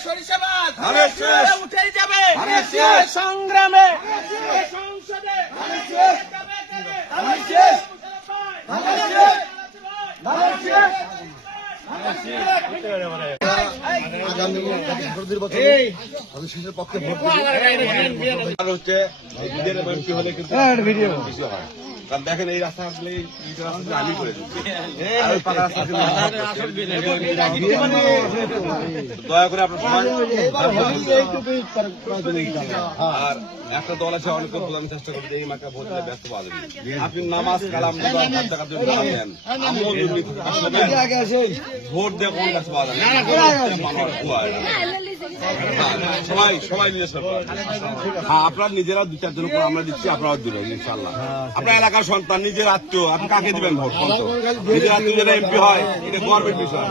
সরিষাবাদ উঠেই যাবে সংগ্রামে সংসদে যাবে, যাবে। আর হচ্ছে হলে কিন্তু বেশি হয় কারণ দেখেন এই রাস্তা আসলে আমি করে দয়া করে আপনার সবাই আর একটা দল আছে অনেক প্রধান চেষ্টা করবে এই মাকে ভোট দিলে ব্যস্ত পাওয়া যাবে আপনি নামাজ কালাম নাম আমিও দুর্নীতি ভোট দিয়ে কোন কাছে পাওয়া যাবে এটা। সবাই সবাই হ্যাঁ আপনার নিজেরা দু চারজন উপর আমরা দিচ্ছি আপনারা দিবেন ইনশাল্লাহ আপনার এলাকার সন্তান, নিজের আত্মীয়, আপনি কাকে দিবেন ভোট নিজের আত্মীয় যারা এমপি হয়, এটা গর্বের বিষয়।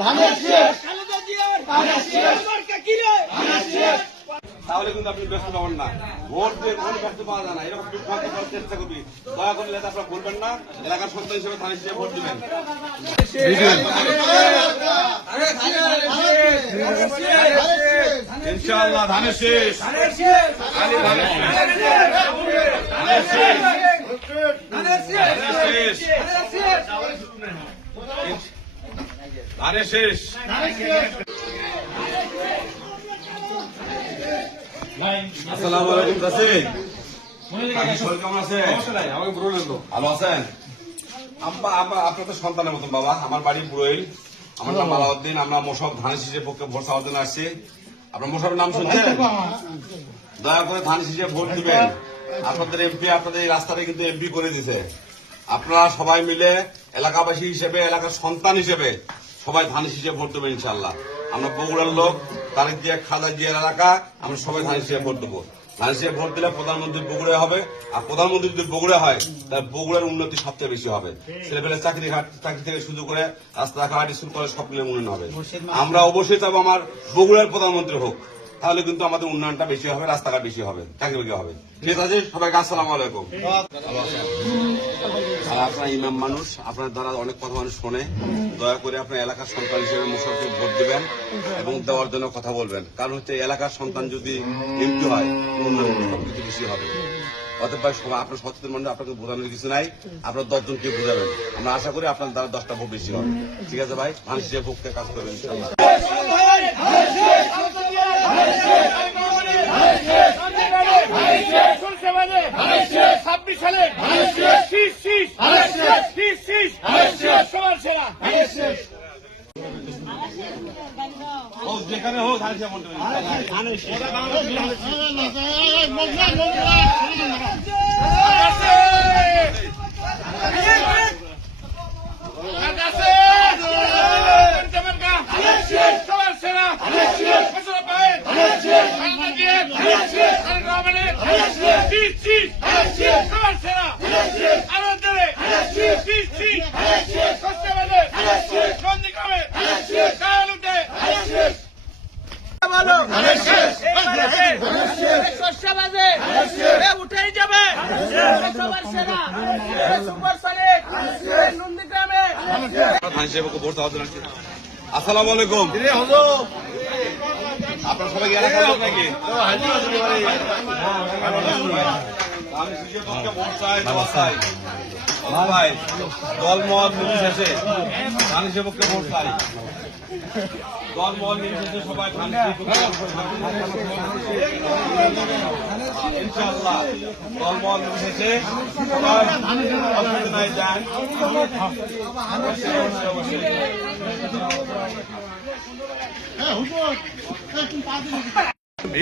ধানের শেষ? তাহলে কিন্তু আপনি ব্যস্ত পাবেন না। ভোট দিয়ে ভোট ব্যস্ত পাওয়া যায় না। এরকম বিভ্রান্ত করার চেষ্টা করবি দয়া করে নেতা আপনারা বলবেন না। এলাকার সন্তান হিসেবে থানা হিসেবে ভোট দিবেন। ইনশাআল্লাহ শেষ। ধানের শেষ। ধানের শেষ ধানের শেষ ধানের শেষ আসসালামু আলাইকুম কাছে শরীর কেমন আছে ভালো আছেন? আব্বা আব্বা আপনার তো সন্তানের মতন বাবা। আমার বাড়ি বুড়োইল। আমার নাম আলাউদ্দিন আমরা মোশাব ধান শীষের পক্ষে ভোট চাওয়ার জন্য আসছি। আপনার মোশাবের নাম শুনছেন? দয়া করে ধান শীষে ভোট দিবেন। আপনাদের এমপি আপনাদের রাস্তাটা কিন্তু এমপি করে দিছে। আপনারা সবাই মিলে এলাকাবাসী হিসেবে এলাকার সন্তান হিসেবে সবাই ধান শীষে ভোট দেবেন ইনশাল্লাহ আমরা বগুড়ার লোক তারিখ দিয়ে খাদা জিয়ার এলাকা আমরা সবাই ধান শীষে ভোট দেবো। ধান শীষে ভোট দিলে প্রধানমন্ত্রী বগুড়া হবে আর প্রধানমন্ত্রী যদি বগুড়া হয় তাহলে বগুড়ার উন্নতি সবচেয়ে বেশি হবে। ছেলেপেলে চাকরি চাকরি থেকে শুরু করে রাস্তাঘাট স্কুল কলেজ সব মিলে উন্নয়ন হবে। আমরা অবশ্যই চাবো আমার বগুড়ার প্রধানমন্ত্রী হোক তাহলে কিন্তু আমাদের উন্নয়নটা বেশি হবে রাস্তাঘাট বেশি হবে চাকরি হবে। ঠিক আছে সবাইকে আসসালামু আলাইকুম। আর আপনার ইমাম মানুষ আপনার দ্বারা অনেক কথা মানুষ শোনে দয়া করে আপনার এলাকার সন্তান হিসেবে মুসলকে ভোট দেবেন এবং দেওয়ার জন্য কথা বলবেন কারণ হচ্ছে এলাকার সন্তান যদি এমপি হয় উন্নয়ন সবকিছু বেশি হবে অতএব আপনার সচেতন মানুষ আপনাকে বোঝানোর কিছু নাই আপনার দশজনকে বোঝাবেন আমরা আশা করি আপনার দ্বারা দশটা ভোট বেশি হবে ঠিক আছে ভাই মানুষ হিসেবে পক্ষে কাজ করবেন ছাব্বিশ সালে শীষ শীষ শীষ শীষ সবার সেরা ধান হিসেবে ভোট দেবেন। সবার সেরা ফসল পায় খালেদা জিয়ার খালেদ রহমানের শীষ শীষ সবার সেরা আরও দেবে শীষ শীষ সস্তাবাদে নন্দীগ্রামে কায়ালুটে শস্যবাদে উঠেই যাবে সবার সেরা। সুপার সালেক। নন্দীগ্রামে। ধান হিসেবে ভোট চাওয়ার জন্য আসসালামু আলাইকুম। আপনার সবাই নাকি? আমি নিজের পক্ষে ভোট চাই, দোয়া চাই। ভাই দলমত নির্বিশেষে ধান পক্ষে ভোট চাই দলমত নির্বিশেষে সবাই দলমত নির্বিশেষে যান।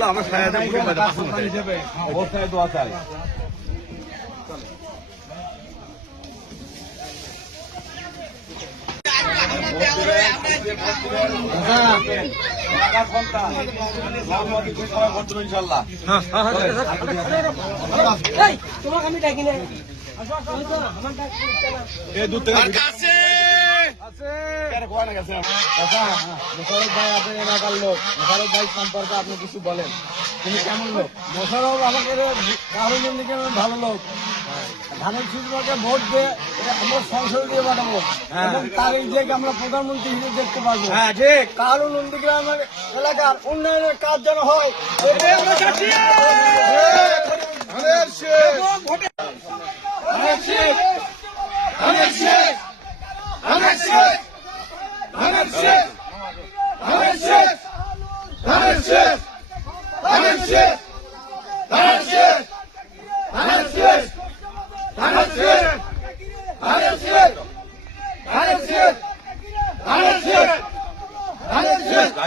আমার মুখে বাজে পাঁচ হিসেবে অবস্থায় দোয়া চাই লোক মোশারফ সম্পর্কে আপনি কিছু বলেন তিনি কেমন লোক মোশারফ আমাকে ভালো লোক ধানের শিশুকে ভোট দিয়ে আমরা সংসদ দিয়ে পাঠাবো এবং তার আমরা প্রধানমন্ত্রী হিসেবে দেখতে পারব হ্যাঁ ঠিক। কারণ নন্দীগ্রামের এলাকার উন্নয়নের কাজ যেন হয় চাচ্ছি।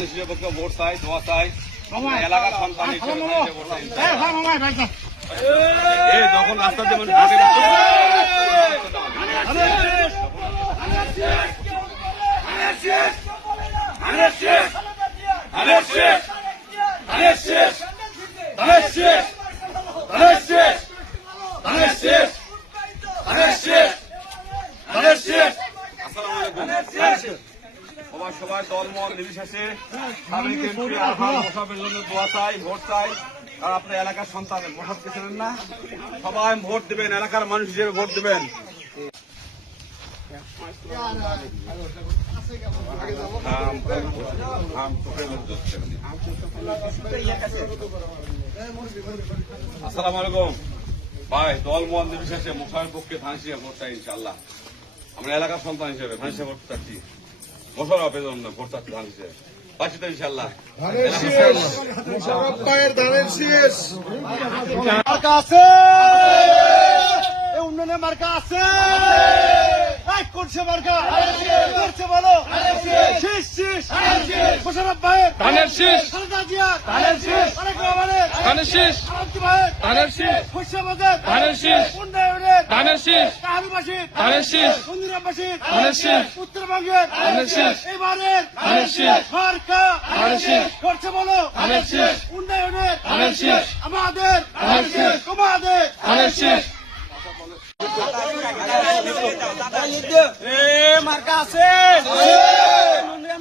শিশুর পক্ষে ভোট চাই দোয়া চাই। এলাকার সন্তান ভোট চাই। এই যখন রাস্তা সবাই দলমত নির্বিশেষে জন্য দোয়া চাই, ভোট চাই। আর আপনার এলাকার সন্তান মোসাফকে ছিলেন না? সবাই ভোট দেবেন, এলাকার মানুষ হিসেবে ভোট দেবেন। আসসালামু আলাইকুম। ভাই দল মন নির্বিশেষে মোসাফের পক্ষে ধান শিখে ভোট চাই ইনশাল্লাহ আমরা এলাকার সন্তান হিসেবে ধান শিখে ভোট চাচ্ছি। বছর ধান পাচ্ছি তো ইনশাল্লাহ। মার্কা আছে। উন্নয়নের মার্কা আছে। করছে মার্কা? করছে বলো। শীষ শীষ। মোশারফ ভাইয়ের ধানের শীষ। ধানের শীষ। শীষ। ধানের শীষ শস্যবাদের ধানের শীষ উন্নয়নের ধানের শীষ ধানের শীষ মন্দিরাবাসীর ধানের শীষ উত্তরবঙ্গের ধানের শীষ এবারের ধানের শীষ মার্কা ধানের শীষ করছে বলো ধানের শীষ উন্নয়নের ধানের শীষ আমাদের ধানের শীষ তোমাদের ধানের শীষ মার্কা আছে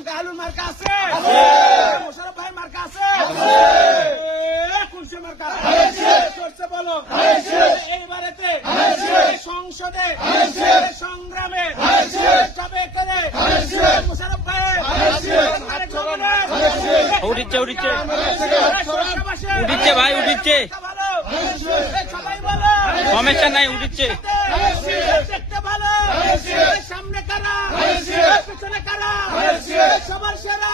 কাহালুর মার্কা আছে মোশারফ মার্কা আছে এইবারেতে সংসদে সংগ্রামে যাবে করে মোশারফ ভাইয়ের উঠিচ্ছে উঠিচ্ছে। উঠিচ্ছে ভাই, উঠিচ্ছে। সমস্যা নাই, উঠিচ্ছে। সামনে কারা পিছনে কারা সবার সেরা।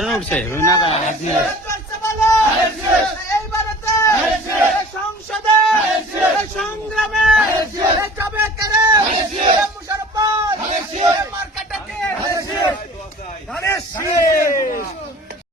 দারুণ উঠছে। রুনা আপনি